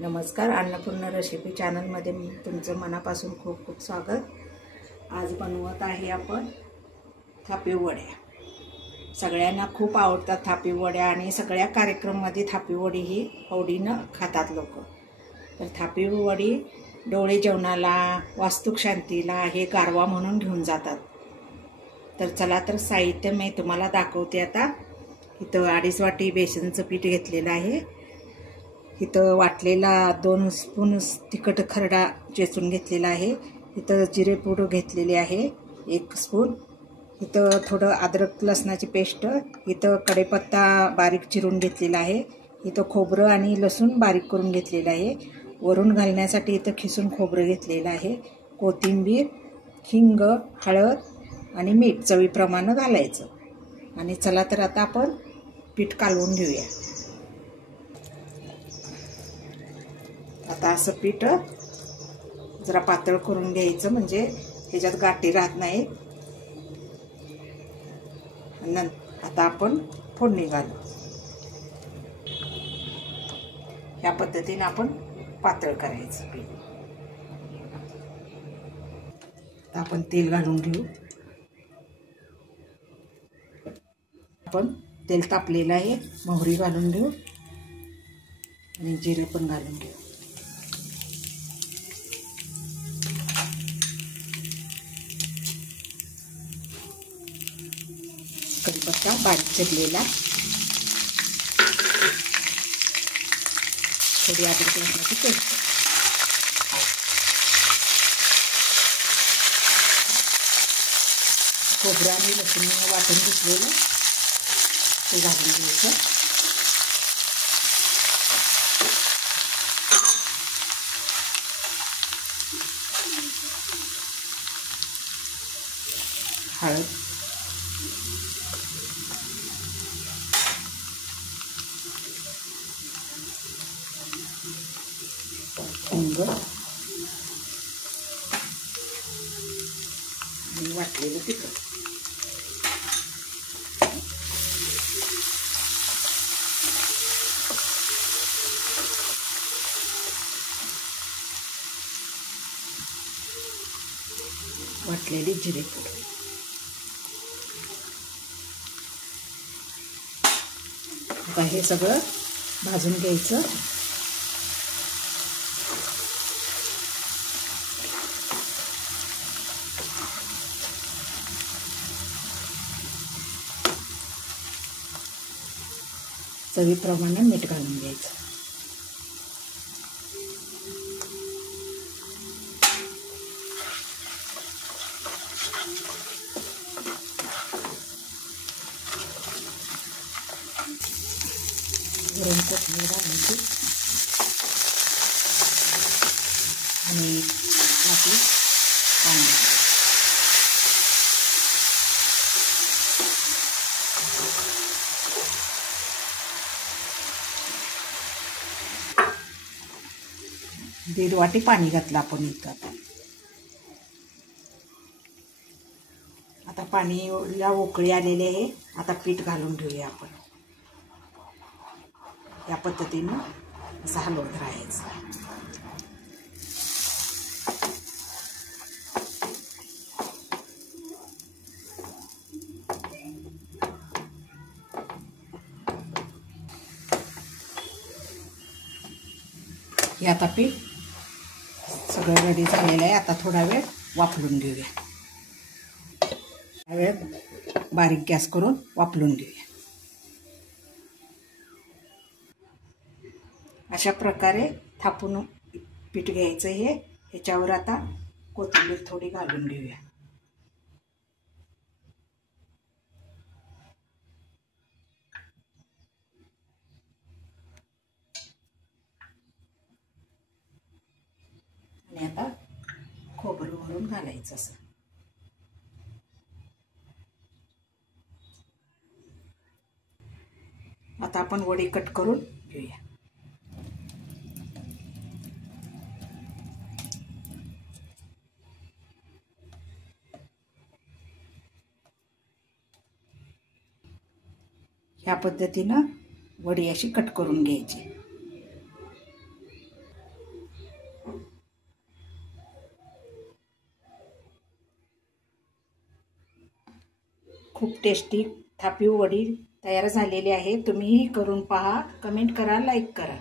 नमस्कार, अन्नपूर्णा रेसिपी चॅनलमध्ये तुमचं मनापासून खूप खूप स्वागत। आज बनवत आहे आपण थापी वड्या। सगळ्यांना खूप आवडतात थापी वड्या आणि सगळ्या कार्यक्रमामध्ये थापी वडी ही आवडीनं खातात लोक। तर थापी वडी डोळे जेवणाला, वास्तुक शांतीला हे गारवा म्हणून घेऊन जातात। तर चला तर साहित्य मी तुम्हाला दाखवते। आता इथं 2.5 वाटी बेसनचं पीठ घेतलेलं आहे। इथं वाटलेला 2 स्पून तिखट खरडा चेचून घेतलेला आहे। इथं जिरे पूड घेतलेली आहे 1 स्पून। इथं थोडं अद्रक लसणाची पेस्ट, इथं कढीपत्ता बारीक चिरून घेतलेला आहे। इथं खोबरं आणि लसूण बारीक करून घेतलेलं आहे। वरून घालण्यासाठी इथं खिसून खोबरं घेतलेलं आहे। कोथिंबीर, हिंग, हळद आणि मीठ चवीप्रमाणे घालायचं। आणि चला तर आता आपण पीठ कालवून घेऊया। आता असं पीठ जरा पातळ करून घ्यायचं, म्हणजे ह्याच्यात गाठी राहत नाही। आता आपण फोडणी घालू। या पद्धतीने आपण पातळ करायचं पीठ। आता आपण तेल घालून घेऊ। आपण तेल तापलेलं आहे, मोहरी घालून घेऊ आणि जिरे पण घालून घेऊ। कढीपत्ता बारीक चिरलेला, थोडी अद्रक लसणाची पेस्ट, खोबरं आणि लसूण वाटून घेतलेलं ते घालून घ्यायचं। हळद, हिंग आणि वाटलेलं तिखट। वाटलेली जिरे पूड। आता हे सगळं भाजून घ्यायचं। चवीप्रमाणे मीठ घालून घ्यायचं। वरून कोथिंबीर घालायची आणि वाटी पाणी। दीड वाटी पाणी घातलं आपण इतकं। आता पाणीला उकळी आलेली आहे। आता पीठ घालून घेऊया आपण। या पद्धतीनं असं हलवत राहायचं। हे आता पीठ सगळं रेडी झालेलं आहे। आता थोडा वेळ वाफलून घेऊया। वेळ बारीक गॅस करून वाफलून घेऊया। अशा प्रकारे थापून पीठ घ्यायचं हे। ह्याच्यावर आता कोथिंबीर थोडी घालून घेऊया। आणि आता खोबरं भरून घालायचं असं। आता आपण वडी कट करून घेऊया। ह्या पद्धतीनं वडी अशी कट करून घ्यायची। खूप टेस्टी थापीव वडी तयार झालेली आहे। तुम्हीही करून पहा, कमेंट करा, लाईक करा।